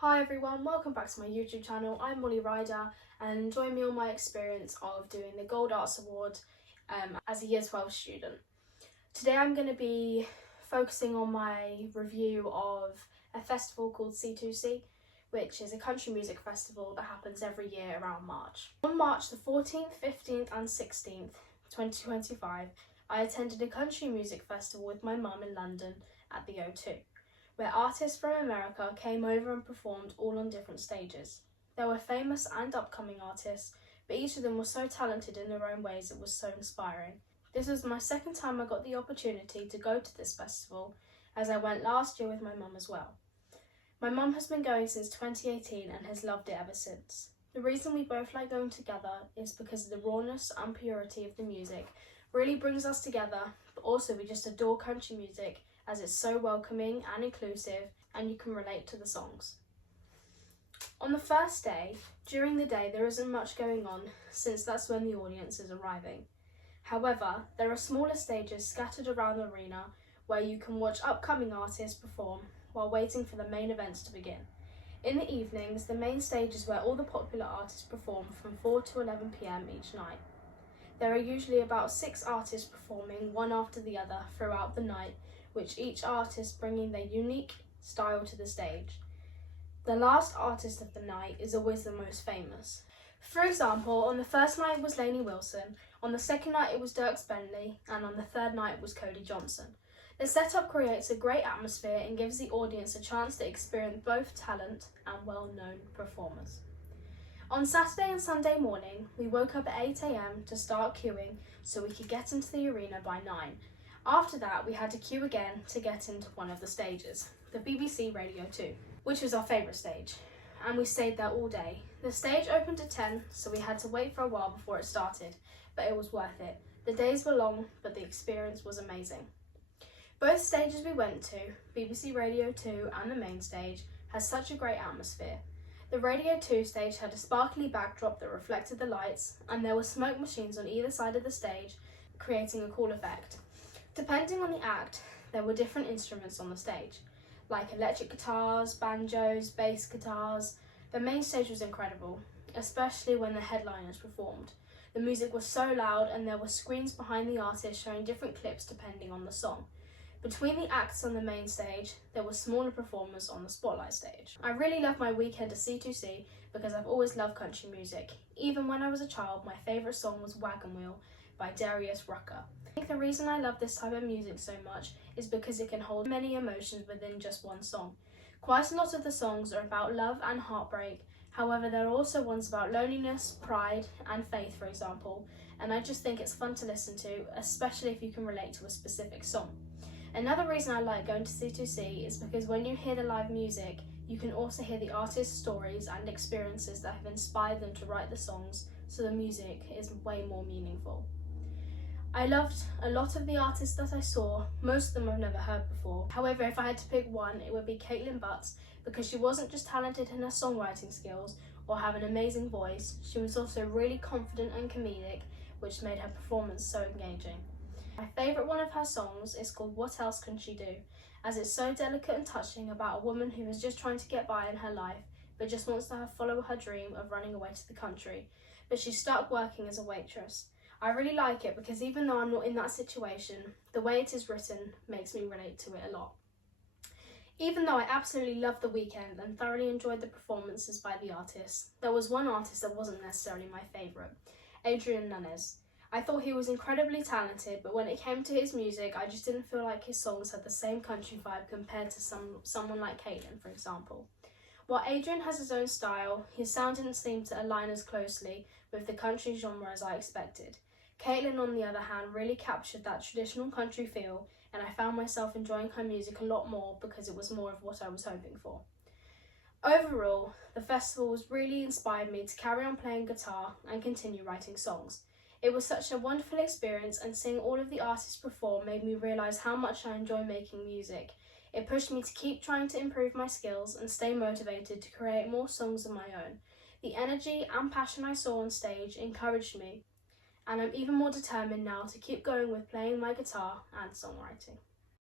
Hi everyone, welcome back to my YouTube channel. I'm Molly Ryder and join me on my experience of doing the Gold Arts Award as a Year 12 student. Today I'm going to be focusing on my review of a festival called C2C, which is a country music festival that happens every year around March. On March the 14th, 15th and 16th, 2025, I attended a country music festival with my mum in London at the O2. Where artists from America came over and performed all on different stages. There were famous and upcoming artists, but each of them was so talented in their own ways it was so inspiring. This was my second time I got the opportunity to go to this festival, as I went last year with my mum as well. My mum has been going since 2018 and has loved it ever since. The reason we both like going together is because of the rawness and purity of the music really brings us together, but also we just adore country music as it's so welcoming and inclusive and you can relate to the songs. On the first day, during the day there isn't much going on since that's when the audience is arriving. However, there are smaller stages scattered around the arena where you can watch upcoming artists perform while waiting for the main events to begin. In the evenings, the main stage is where all the popular artists perform from 4 to 11 PM each night. There are usually about 6 artists performing one after the other throughout the night, which each artist bringing their unique style to the stage. The last artist of the night is always the most famous. For example, on the first night it was Lainey Wilson, on the second night it was Dierks Bentley, and on the third night it was Cody Johnson. The setup creates a great atmosphere and gives the audience a chance to experience both talent and well-known performers. On Saturday and Sunday morning, we woke up at 8 AM to start queuing so we could get into the arena by 9. After that, we had to queue again to get into one of the stages, the BBC Radio 2, which was our favourite stage, and we stayed there all day. The stage opened at 10, so we had to wait for a while before it started, but it was worth it. The days were long, but the experience was amazing. Both stages we went to, BBC Radio 2 and the main stage, has such a great atmosphere. The Radio 2 stage had a sparkly backdrop that reflected the lights, and there were smoke machines on either side of the stage, creating a cool effect. Depending on the act, there were different instruments on the stage, like electric guitars, banjos, bass guitars. The main stage was incredible, especially when the headliners performed. The music was so loud and there were screens behind the artist showing different clips depending on the song. Between the acts on the main stage, there were smaller performers on the spotlight stage. I really loved my weekend at C2C because I've always loved country music. Even when I was a child, my favourite song was Wagon Wheel by Darius Rucker. I think the reason I love this type of music so much is because it can hold many emotions within just one song. Quite a lot of the songs are about love and heartbreak, however there are also ones about loneliness, pride and faith, for example, and I just think it's fun to listen to, especially if you can relate to a specific song. Another reason I like going to C2C is because when you hear the live music, you can also hear the artist's stories and experiences that have inspired them to write the songs, so the music is way more meaningful. I loved a lot of the artists that I saw. Most of them I've never heard before. However, if I had to pick one, it would be Caitlin Butts, because she wasn't just talented in her songwriting skills or have an amazing voice, she was also really confident and comedic, which made her performance so engaging. My favourite one of her songs is called What Else Can She Do, as it's so delicate and touching about a woman who is just trying to get by in her life, but just wants to follow her dream of running away to the country, but she's stuck working as a waitress. I really like it because even though I'm not in that situation, the way it is written makes me relate to it a lot. Even though I absolutely loved the weekend and thoroughly enjoyed the performances by the artists, there was one artist that wasn't necessarily my favourite, Adrian Nunes. I thought he was incredibly talented, but when it came to his music, I just didn't feel like his songs had the same country vibe compared to someone like Caitlin, for example. While Adrian has his own style, his sound didn't seem to align as closely with the country genre as I expected. Caitlin, on the other hand, really captured that traditional country feel, and I found myself enjoying her music a lot more because it was more of what I was hoping for. Overall, the festival has really inspired me to carry on playing guitar and continue writing songs. It was such a wonderful experience, and seeing all of the artists perform made me realise how much I enjoy making music. It pushed me to keep trying to improve my skills and stay motivated to create more songs of my own. The energy and passion I saw on stage encouraged me, and I'm even more determined now to keep going with playing my guitar and songwriting.